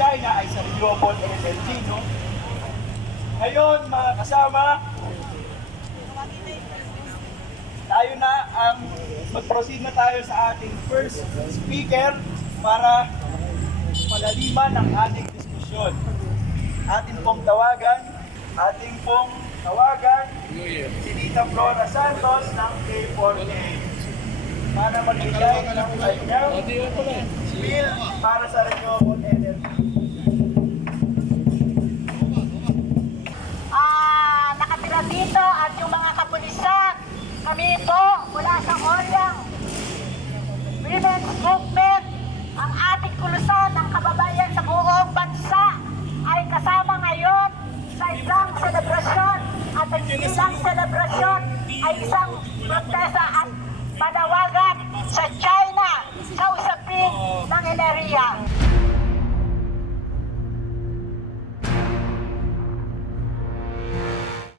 China ay sa renewable energy, no? Ngayon, mga kasama, tayo na ang mag-proceed na tayo sa ating first speaker para palaliman ang ating diskusyon. Atin pong tawagan, ating pong tawagan si Tita Flora Santos ng K4A para magbigay ng kanyang bill para sa renewable energy. ah, nakatira dito at yung mga kapulisan. Kami po mula sa Oryang Women's Movement, ang ating kulusan ng kababayan sa buong bansa ay kasama ngayon sa isang selebrasyon at ang selebrasyon ay isang protesta at panawagan sa China sa usapin ng enerhiya.